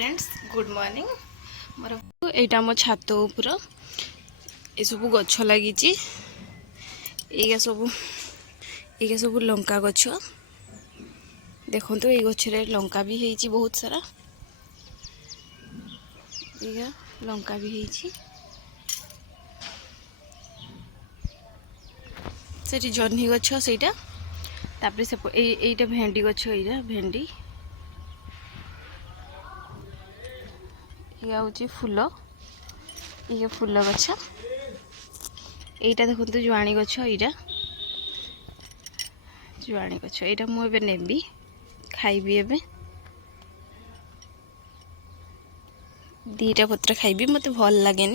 Friends good morning मोर एटा मो छात उपर ये सब गछ लगी ये सब लंका गछ देखो तो ये गछरे लंका भी है बहुत सारा ये लंका भी है जह्नी गछ सेटा तापर से एटा भेंडी गछ एटा भेंडी ये हूँ फूल ये फूल गछ यहीटा देखो जुआणी गछ यहाँ जुआणी गछ यहाँ मुझे नेबी खाइबी एबे दीटा पत्र खाइबी मत भल लगे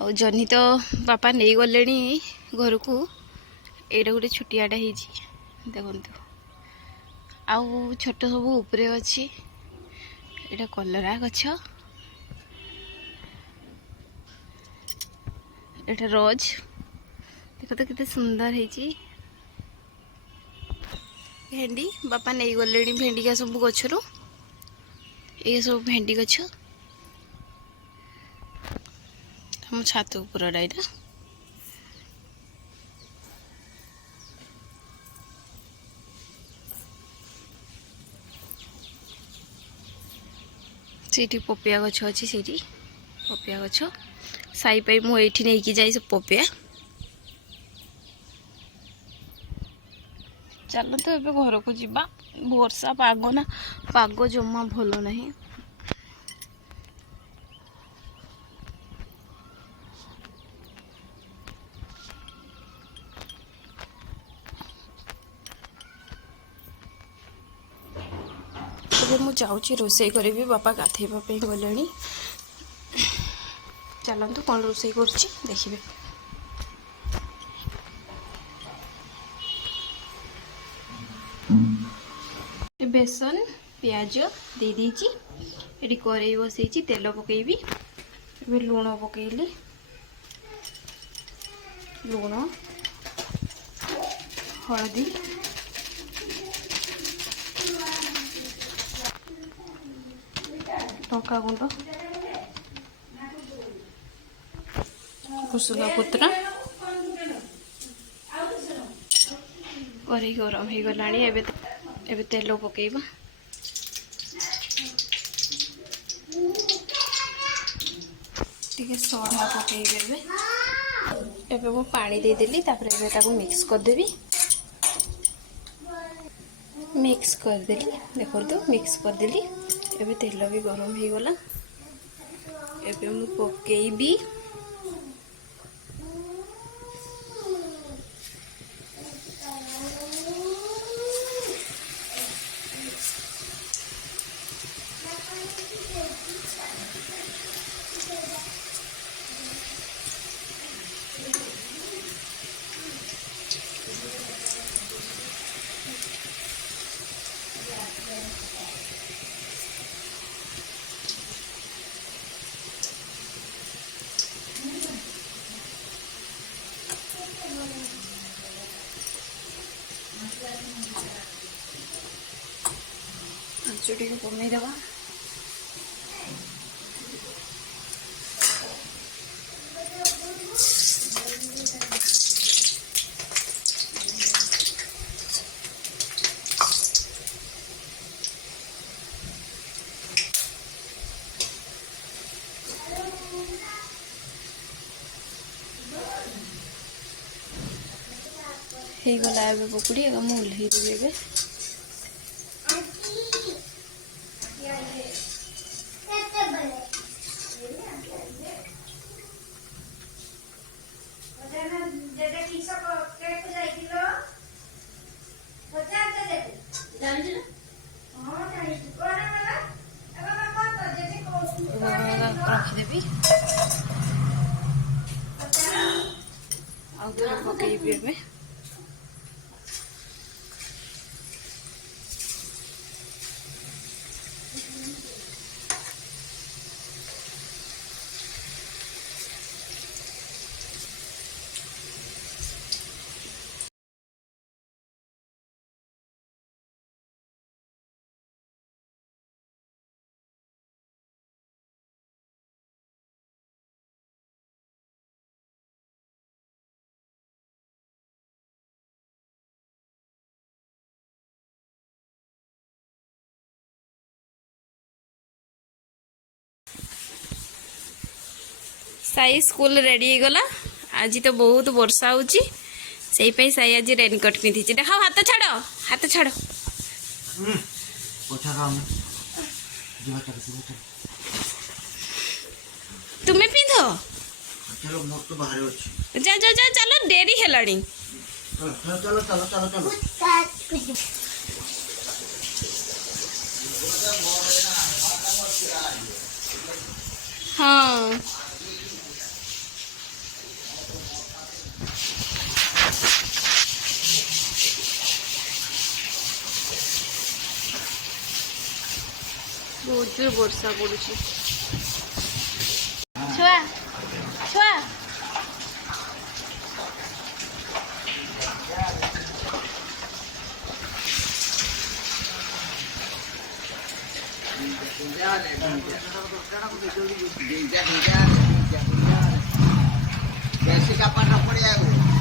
आ जह्नी तो बापा नहीं गले घर को यहाँ गोटे छुटियाटा देखु आउ छोट सब उपरे अच्छी यहाँ कलरा गछ एटा रोज देखो तो कितने सुंदर है भेंडी बापा नहीं गले भेंडी का सब गचरू ये सब भेंडी गछ हम छात ऊपर यहाँ सीटी पपिया गछ अच्छी सीटी पपिया गछ साई पाई मुझे नहीं जाई सब पपिया चलो तो ये घर को जीवा वर्षा पाग ना पाग जमा भल नहीं मुझे जाऊँगी रोसई करी बापा गाधेवाई गले चलतु कौन रोसई कर देखिए बेसन प्याज दे दीची ये कड़े बसई तेल पकेबी लुण पकेली लुण हलदी लंका गुंड भुसुंगा पत्र कढ़ई गरम हो गला एबे तेल पकेबा टिके सोडा पकेबे एबे मो पानी दे देली तापर एबे ताको मिक्स कर देबी मिक्स कर देली देखो तो मिक्स कर देली एबे तेल भी गरम हो गला एबे मु पकेबी आंचुटी को कमे दवा हो गला एबे पकुड़ी एगा मु ओल्हेई देबी एबे रखिदेवी आउ पकईबी एबे साई स्कूल रेडी गला। आज तो बहुत वर्षा होची सेई पे साई आज रेनकोट पिंधि देखाओ हाथ छाड़ हाथ छाड़ तुम्हें पिंध जा जा जा चलो डेरी हेलानी हाँ बहुत जोर वर्षा पड़ुची छुआ छुआ जैसे का पाना पड़े